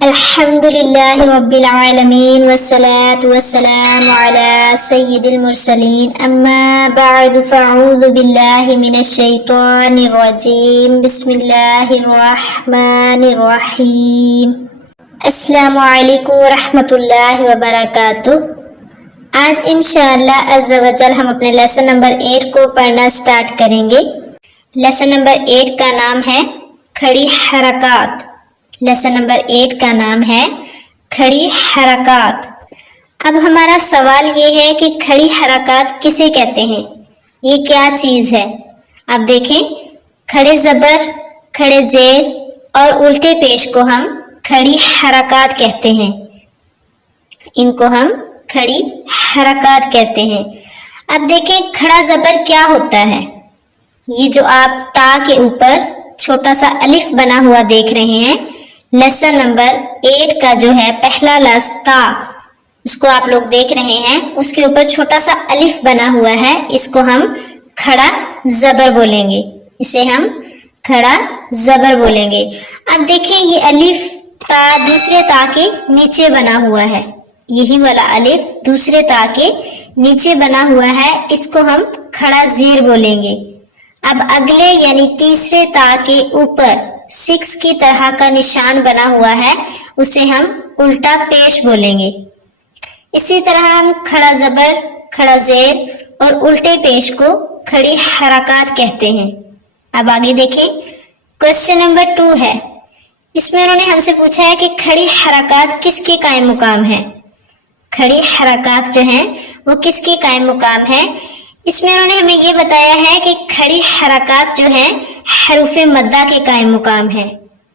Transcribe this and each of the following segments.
अल्हम्दुलिल्लाहि रब्बिल आलमीन वस्सलातु वस्सलामु अला सय्यिदिल मुरसलीन अम्मा बअदु फ़अऊज़ु बिल्लाहि मिनश शैतानिर रजीम बिस्मिल्लाहिर रहमानिर रहीम। अस्सलामु अलैकुम व रहमतुल्लाहि व बरकातुह। आज इंशाअल्लाह अज़्ज़ा व जल हम अपने लेसन नंबर 8 को पढ़ना स्टार्ट करेंगे। लेसन नंबर 8 का नाम है खड़ी हरकत। लेसन नंबर 8 का नाम है खड़ी हरकत। अब हमारा सवाल ये है कि खड़ी हरकत किसे कहते हैं, ये क्या चीज़ है। अब देखें, खड़े ज़बर, खड़े ज़ेर और उल्टे पेश को हम खड़ी हरकत कहते हैं। इनको हम खड़ी हरकत कहते हैं। अब देखें, खड़ा ज़बर क्या होता है। ये जो आप ता के ऊपर छोटा सा अलिफ बना हुआ देख रहे हैं, लेसन नंबर 8 का जो है पहला लफ्ज ता, उसको आप लोग देख रहे हैं, उसके ऊपर छोटा सा अलिफ बना हुआ है, इसको हम खड़ा जबर बोलेंगे। इसे हम खड़ा जबर बोलेंगे। अब देखिए, ये अलिफ ता दूसरे ता के नीचे बना हुआ है, यही वाला अलिफ दूसरे ता के नीचे बना हुआ है, इसको हम खड़ा ज़ेर बोलेंगे। अब अगले यानी तीसरे ता के ऊपर 6 की तरह का निशान बना हुआ है, उसे हम उल्टा पेश बोलेंगे। इसी तरह हम खड़ा जबर, खड़ा जेर और उल्टे पेश को खड़ी हरकत कहते हैं। अब आगे देखें, क्वेश्चन नंबर 2 है। इसमें उन्होंने हमसे पूछा है कि खड़ी हरकत किसके कायम मुकाम है। खड़ी हरकत जो है वो किसके कायम मुकाम है। इसमें उन्होंने हमें ये बताया है कि खड़ी हरकत जो है हरूफे मद्दा के कायम मुकाम है।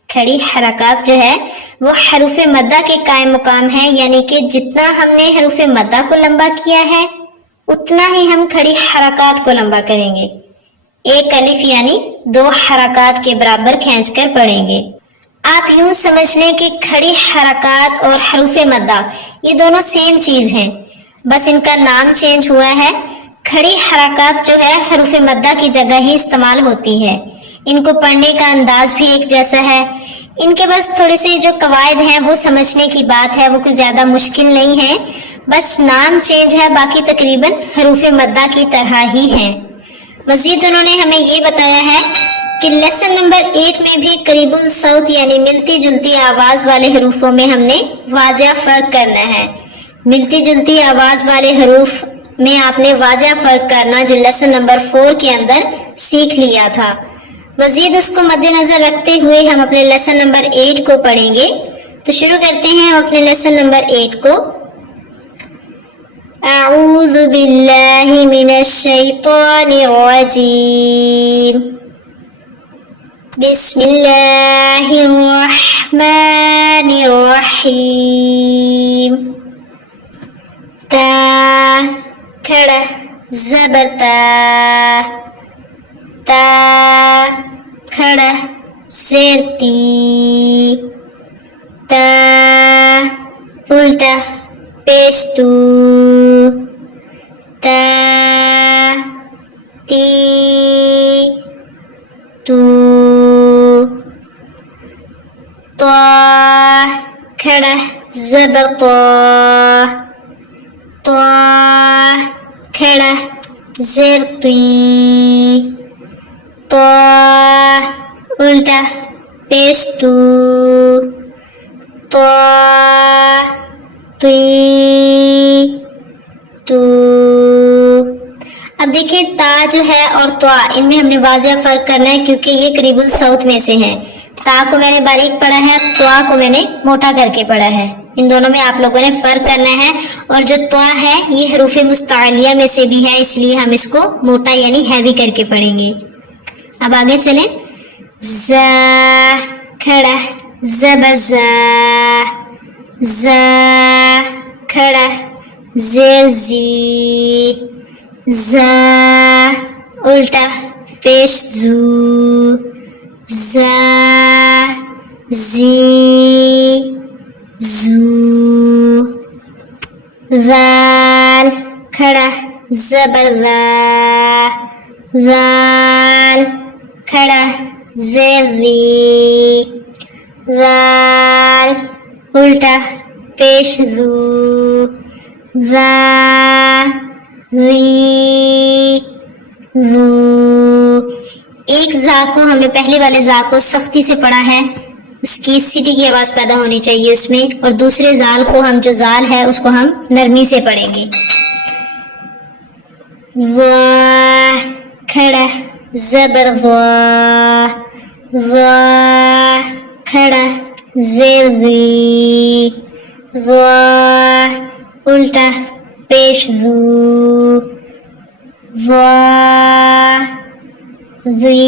खड़ी हरकत जो है वो हरूफे मद्दा के कायम मुकाम है, यानी कि जितना हमने हरूफे मद्दा को लंबा किया है उतना ही हम खड़ी हरकत को लंबा करेंगे। एक अलिफ यानी 2 हरकत के बराबर खींचकर पढ़ेंगे। आप यूं समझ लें कि खड़ी हरकत और हरूफे मद्दा ये दोनों सेम चीज हैं, बस इनका नाम चेंज हुआ है। खड़ी हरकत जो है हरूफे मद्दा की जगह ही इस्तेमाल होती है। इनको पढ़ने का अंदाज भी एक जैसा है। इनके बस थोड़े से जो कवायद हैं वो समझने की बात है, वो कुछ ज्यादा मुश्किल नहीं है, बस नाम चेंज है, बाकी तकरीबन हरूफे मद्दा की तरह ही हैं। मजीद उन्होंने हमें ये बताया है कि लेसन नंबर 8 में भी करीबुल सौत यानी मिलती जुलती आवाज वाले हरूफों में हमने वाज़िया फर्क करना है। मिलती जुलती आवाज वाले हरूफ में आपने वाज़िया फर्क करना जो लेसन नंबर 4 के अंदर सीख लिया था। मजीद उसको मद्देनजर रखते हुए हम अपने लेसन नंबर 8 को पढ़ेंगे। तो शुरू करते हैं हम अपने लेसन नंबर 8 को। अऊज़ु बिल्लाहि मिनश शैतानिर रजीम बिस्मिल्लाहिर रहमानिर रहीम। ता खड़ा ज़बर ता खड़ा ज़ेर ती, ता उल्टा पेश तू, ता ती तू, तो खड़ा ज़बर तो खड़ा ज़ेर तुई, तो उल्टा पेश तू, तो तुई तू। अब देखिए, ता जो है और त्वा इनमें हमने वाज़िया फर्क करना है, क्योंकि ये करीबुल सौत में से हैं। ता को मैंने बारीक पढ़ा है, त्वा को मैंने मोटा करके पढ़ा है। इन दोनों में आप लोगों ने फर्क करना है। और जो त्वा है ये हरूफे मुस्तालिया में से भी है, इसलिए हम इसको मोटा यानी हैवी करके पढ़ेंगे। अब आगे चलें। ज़ा खड़ा ज़बर ज़ा खड़ा ज़ेर ज़ी, ज़ा उल्टा पेश ज़ू, ज़ा ज़ी ज़ू। ज़ाल खड़ा ज़बर ज़ाल खड़ा ज़ेर ज़ी, ज़ाल उल्टा पेश जू, ज़ा ज़ी ज़ू। एक जा को हमने पहले वाले जा को सख्ती से पढ़ा है, उसकी सीटी की आवाज पैदा होनी चाहिए उसमें, और दूसरे जाल को हम जो जाल है उसको हम नरमी से पढ़ेंगे। वाह खड़ा ज़बर वाह, वाह खड़ा ज़ेर ज़ी, वाह उल्टा पेश ज़ू, वाह ज़ी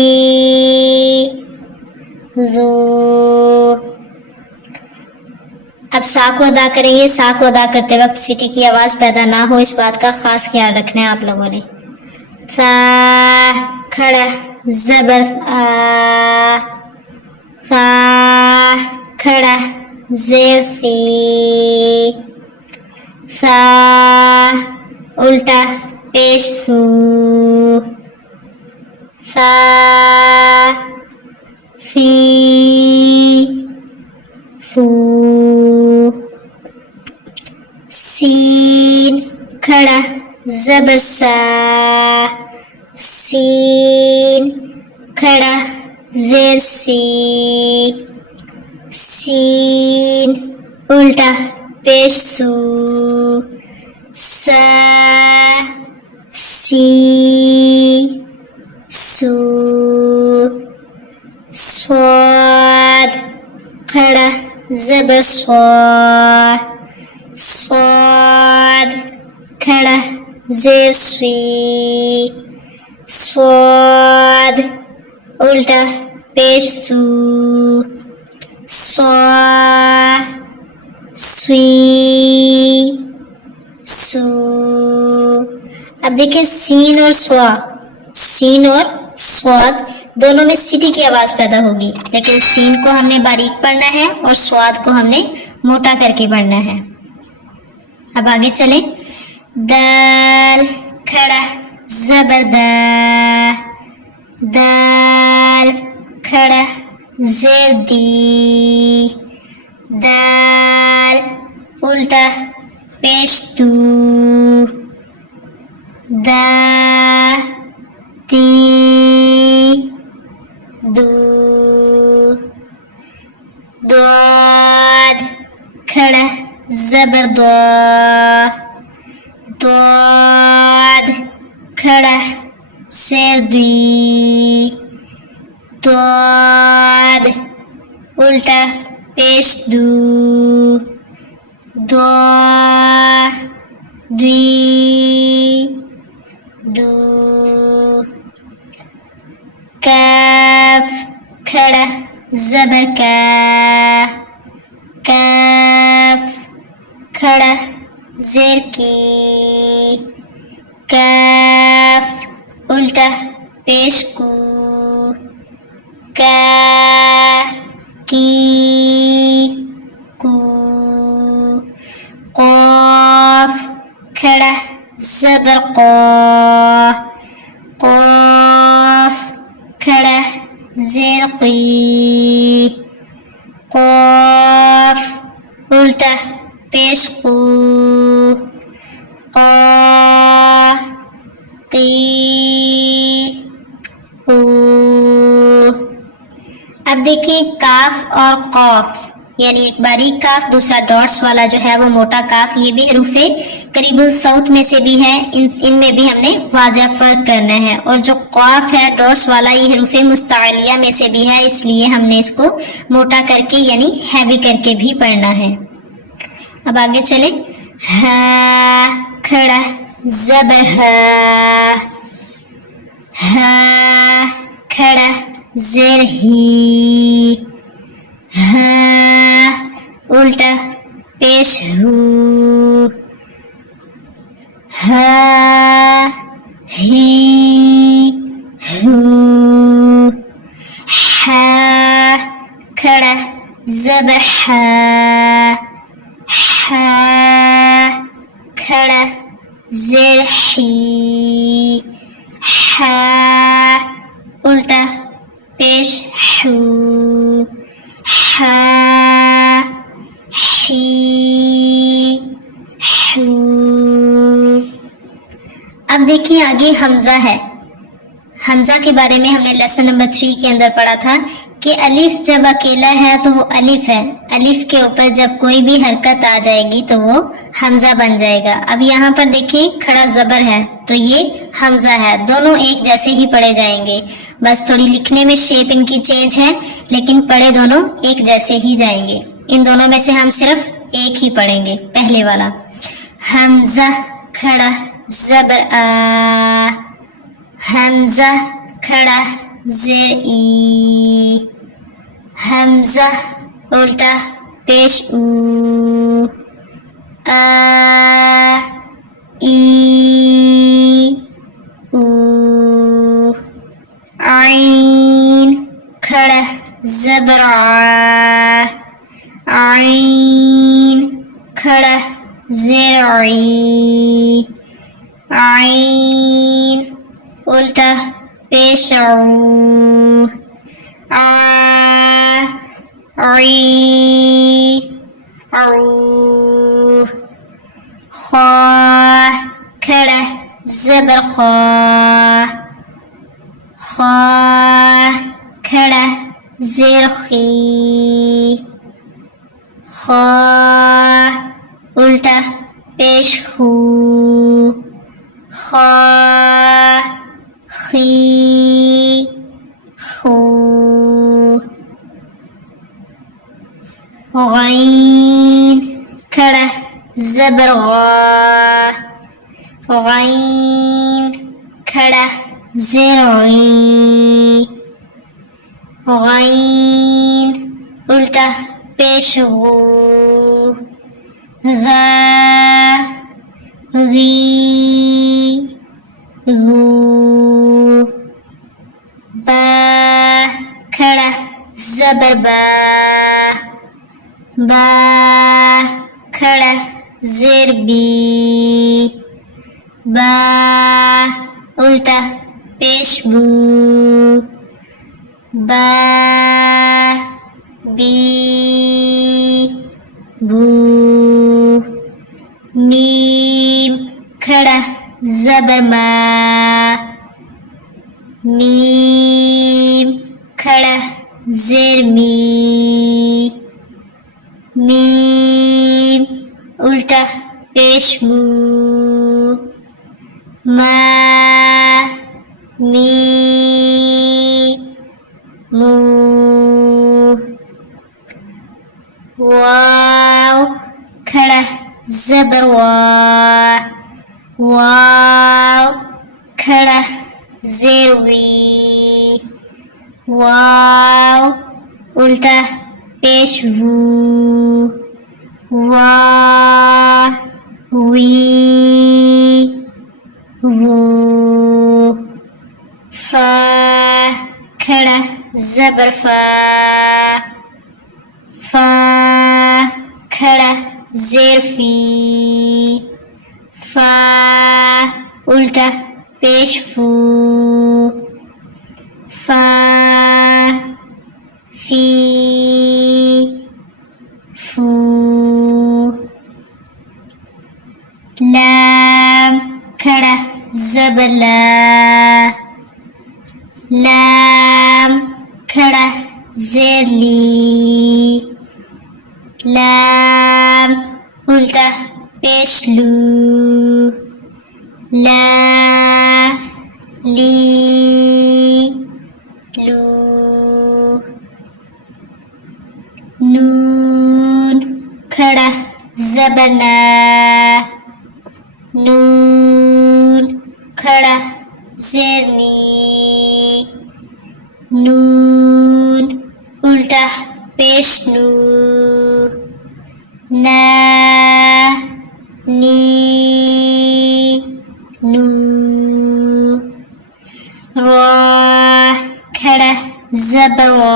ज़ू। अब सा को अदा करेंगे। सा को अदा करते वक्त सीटी की आवाज पैदा ना हो, इस बात का खास ख्याल रखना है आप लोगों ने। सा खड़ा ज़बर आ, सा खड़ा ज़ेर फ़ी, सा उल्टा पेश सू, सा फी फू। सीन खड़ा ज़बर सा, सीन खड़ा ज़ेर सी, सीन उल्टा पेश सू, सा सी सू। स्वाद खड़ा ज़बर स्वा, स्वाद खड़ा ज़ेर स्वी, स्वाद उल्टा पेश सू, स्वा स्वी सू। अब देखिए सीन और स्वा, सीन और स्वाद दोनों में सीटी की आवाज पैदा होगी, लेकिन सीन को हमने बारीक पढ़ना है और स्वाद को हमने मोटा करके पढ़ना है। अब आगे चलें। दाल खड़ा ज़बर दा, दाल खड़ा ज़ेर दी, दाल उल्टा पेश दू, दा ती दू। द्वाद खड़ा ज़बर द्वा, द्वाद खड़ा ज़ेर द्वी, द्वाद उल्टा पेश दू, द्वा द्वी दू। काफ खड़ा ज़बर का, काफ खड़ा ज़ेर की, काफ उल्टा पेश कू, का की कू। क़ाफ खड़ा ज़बर क़ा, क़ाफ खड़ा ज़ेर क़ी, क़ाफ उल्टा पेश कू, क़ा क़ी कू। अब देखिए काफ और क़ाफ, यानी एक बारीक काफ, दूसरा डॉट्स वाला जो है वो मोटा काफ, ये भी हरूफे करीबुल साउथ में से भी है, इनमें भी हमने वाज़ह फर्क करना है। और जो क़ाफ है डॉट्स वाला, ये हरूफे मुस्तअलिया में से भी है, इसलिए हमने इसको मोटा करके यानी हैवी करके भी पढ़ना है। अब आगे चले। हा खड़ा ज़बर हा, हा खड़ा ज़ेर ही, हा उल्टा पेश हू, हा ही हू। हा खड़ा ज़बर हा, हा खड़ा ज़ेर ही, हा उल्टा पेश हू, हा अब देखिए आगे हमजा है। हमजा के बारे में हमने लेसन नंबर 3 के अंदर पढ़ा था कि अलिफ जब अकेला है तो वो अलिफ है, अलिफ के ऊपर जब कोई भी हरकत आ जाएगी तो वो हमजा बन जाएगा। अब यहाँ पर देखिए खड़ा जबर है तो ये हमजा है, दोनों एक जैसे ही पढ़े जाएंगे, बस थोड़ी लिखने में शेप इनकी चेंज है लेकिन पढ़े दोनों एक जैसे ही जाएंगे। इन दोनों में से हम सिर्फ एक ही पढ़ेंगे। पहले वाला हमजा खड़ा जबर आ, हमजा खड़ा जेर ई, हमजा उल्टा पेश ऊ, आ ई ऊ, आइन खड़ा जबर आ, आइन खड़ा जेर ई, आइन उल्टा पेश ऊ, आ ई ऊ, खा खड़ा जबर खा, खा खड़ा जेर खी, खा उल्टा पेश खू, खा खी खू, गैन खड़ा जबर गा, गैन खड़ा जेर गी, गैन उल्टा पेश गू, गा गी गू, बा खड़ा जबर बा, बा खड़ा जेर बी, बा उल्टा पेश बू, बा बी बू, मीम खड़ा जबर मा, मीम खड़ा जेर मी, मीम उल्टा पेश मू, मा मी मू, वाव खड़ा जबर वा, वाव खड़ा जेर वी, वाव उल्टा पेश वू, वा वी वू, फा खड़ा जबर फा, फा खड़ा जेर फी, फा उल्टा पेश फू, फा फी फू, लाम खड़ा जबर ला, लाम खड़ा जेर ली, लाम उल्टा पेश लू, ला ली लू, नून खड़ा जबर ना, नून खड़ा जेर नी, नून उल्टा पेश नू, ना नी नू, रा खड़ा जबर रा,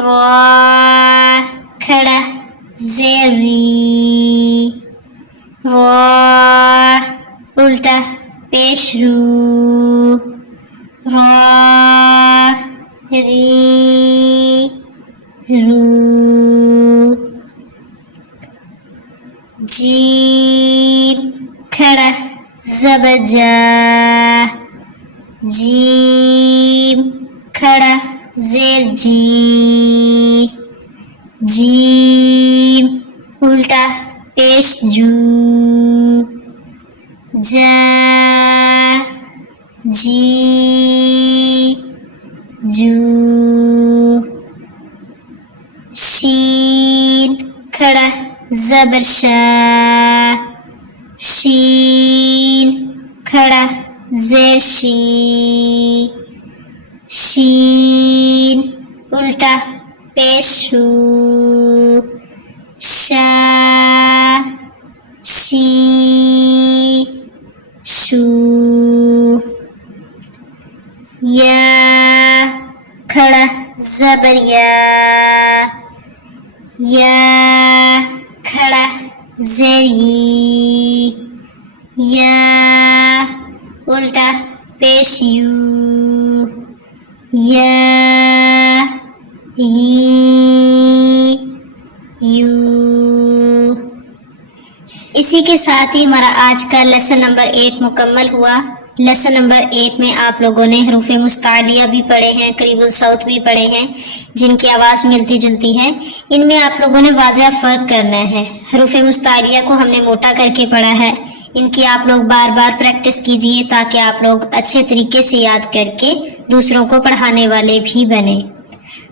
रा खड़ा जेर री, रा उल्टा पेश रू, रा री रू, जीम खड़ा ज़बर जा, जीम खड़ा ज़ेर जी, जीम उल्टा पेश जू, जा, जी, जू, शीन खड़ा ज़बर शा, शीन खड़ा ज़ेर शी, शीन उल्टा पेश शू, शा, शी, शू, या खड़ा ज़बर या खड़ा ज़ेर ई, या उल्टा पेश यू, या, यू। इसी के साथ ही हमारा आज का लेसन नंबर 8 मुकम्मल हुआ। लेसन नंबर 8 में आप लोगों ने हरूफ मुस्तालिया भी पढ़े हैं, करीबुल सौत भी पढ़े हैं, जिनकी आवाज़ मिलती जुलती है। इनमें आप लोगों ने वाज़ेह फ़र्क करना है। हरूफ मुस्तालिया को हमने मोटा करके पढ़ा है। इनकी आप लोग बार बार प्रैक्टिस कीजिए ताकि आप लोग अच्छे तरीके से याद करके दूसरों को पढ़ाने वाले भी बने।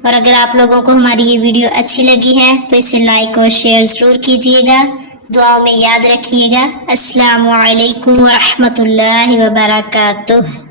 और अगर आप लोगों को हमारी ये वीडियो अच्छी लगी है तो इसे लाइक और शेयर ज़रूर कीजिएगा। दुआओं में याद रखिएगा। अस्सलामु अलैकुम व रहमतुल्लाहि व बरकातुहू।